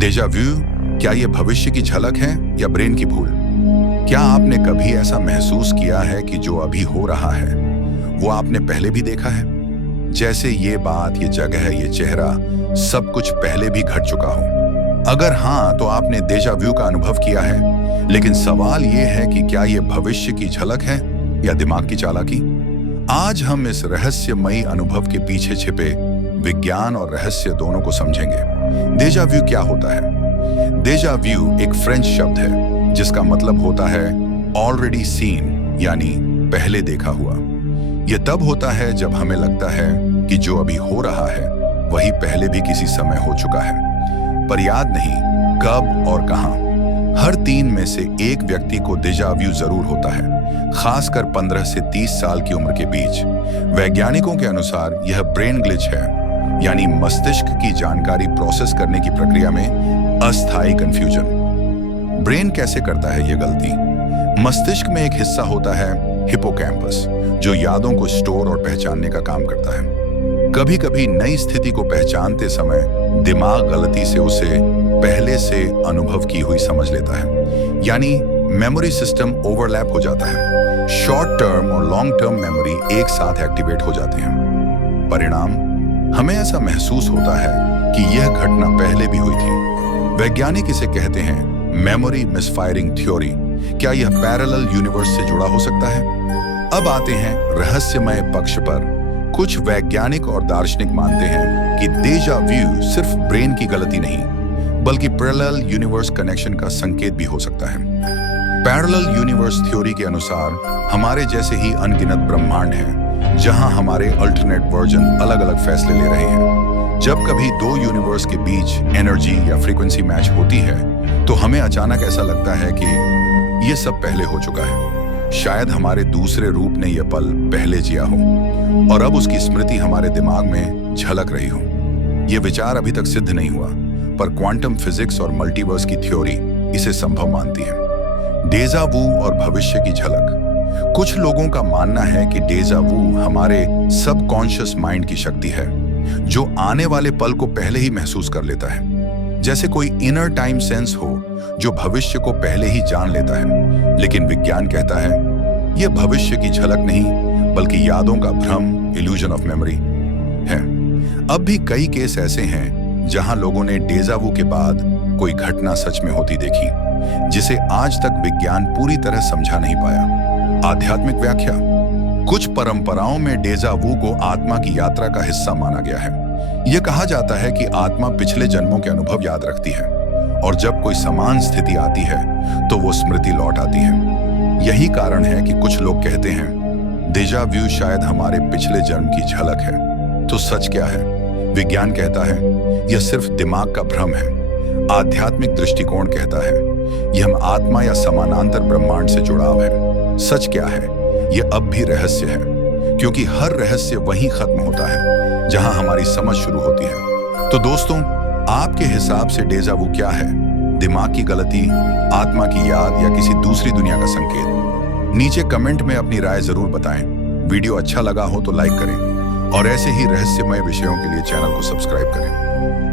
डेजा view, क्या ये भविष्य की झलक है या ब्रेन की भूल? क्या आपने कभी ऐसा महसूस किया है कि जो अभी हो रहा है वो आपने पहले भी देखा है? जैसे ये बात, ये जगह, ये चेहरा, सब कुछ पहले भी घट चुका हो। अगर हाँ, तो आपने डेजा व्यू का अनुभव किया है। लेकिन सवाल ये है कि क्या ये भविष्य की झलक है या दिमाग की चालाकी? आज हम इस रहस्यमयी अनुभव के पीछे छिपे विज्ञान और रहस्य दोनों को समझेंगे। डेजा व्यू क्या होता है? डेजा व्यू एक फ्रेंच शब्द है जिसका मतलब होता है ऑलरेडी सीन, यानी पहले देखा हुआ। यह तब होता है जब हमें लगता है कि जो अभी हो रहा है वही पहले भी किसी समय हो चुका है, पर याद नहीं कब और कहां। हर 3 में से एक व्यक्ति को डेजा व्यू जरूर होता है, खासकर 15 से 30 साल की उम्र के बीच। वैज्ञानिकों के अनुसार यह ब्रेन ग्लिच है, यानी मस्तिष्क की जानकारी प्रोसेस करने की प्रक्रिया में अस्थायी कंफ्यूजन। ब्रेन कैसे करता है यह गलती? मस्तिष्क में एक हिस्सा होता है हिपोकैम्पस, जो यादों को स्टोर और पहचानने का काम करता है। कभी कभी नई स्थिति को पहचानते समय दिमाग गलती से उसे पहले से अनुभव की हुई समझ लेता है, यानी मेमोरी सिस्टम ओवरलैप हो जाता है। शॉर्ट टर्म और लॉन्ग टर्म मेमोरी एक साथ एक्टिवेट हो जाते हैं। परिणाम, हमें ऐसा महसूस होता है कि यह घटना पहले भी हुई थी। वैज्ञानिक इसे कहते हैं मेमोरी मिसफायरिंग थ्योरी। क्या यह पैरेलल यूनिवर्स से जुड़ा हो सकता है? अब आते हैं रहस्यमय पक्ष पर। कुछ वैज्ञानिक और दार्शनिक मानते हैं कि डेजा व्यू सिर्फ ब्रेन की गलती नहीं, बल्कि पैरेलल यूनिवर्स कनेक्शन का संकेत भी हो सकता है। पैरेलल यूनिवर्स थ्योरी के अनुसार हमारे जैसे ही अनगिनत ब्रह्मांड हैं, जहां हमारे अल्टरनेट वर्जन अलग अलग फैसले ले रहे हैं। जब कभी 2 यूनिवर्स के बीच एनर्जी या फ्रीक्वेंसी मैच होती है तो हमें अचानक ऐसा लगता है कि यह सब पहले हो चुका है। शायद हमारे दूसरे रूप ने यह पल पहले जिया हो और अब उसकी स्मृति हमारे दिमाग में झलक रही हो। यह विचार अभी तक सिद्ध नहीं हुआ, पर क्वांटम फिजिक्स और मल्टीवर्स की थ्योरी इसे संभव मानती है। डेजा वू और भविष्य की झलक। कुछ लोगों का मानना है कि डेजा वू हमारे सबकॉन्शियस माइंड की शक्ति है, जो आने वाले पल को पहले ही महसूस कर लेता है। जैसे कोई इनर टाइम सेंस हो जो भविष्य को पहले ही जान लेता है। लेकिन विज्ञान कहता है यह भविष्य की झलक नहीं, बल्कि यादों का भ्रम, इल्यूजन ऑफ मेमोरी है। अब भी कई केस ऐसे हैं जहां लोगों ने डेजा वू के बाद कोई घटना सच में होती देखी, जिसे आज तक विज्ञान पूरी तरह समझा नहीं पाया। आध्यात्मिक व्याख्या। कुछ परंपराओं में डेजा वू को आत्मा की यात्रा का हिस्सा माना गया है। यह कहा जाता है कि आत्मा पिछले जन्मों के अनुभव याद रखती है और जब कोई समान स्थिति आती है तो वो स्मृति लौट आती है। यही कारण है कि कुछ लोग कहते हैं डेजा व्यू शायद हमारे पिछले जन्म की झलक है। तो सच क्या है? विज्ञान कहता है यह सिर्फ दिमाग का भ्रम है। आध्यात्मिक दृष्टिकोण कहता है यह हम आत्मा या समानांतर ब्रह्मांड से जुड़ाव है। सच क्या है? यह अब भी रहस्य है, क्योंकि हर रहस्य वहीं खत्म होता है जहां हमारी समझ शुरू होती है। तो दोस्तों, आपके हिसाब से डेजा वू क्या है? दिमाग की गलती, आत्मा की याद या किसी दूसरी दुनिया का संकेत? नीचे कमेंट में अपनी राय जरूर बताएं। वीडियो अच्छा लगा हो तो लाइक करें और ऐसे ही रहस्यमय विषयों के लिए चैनल को सब्सक्राइब करें।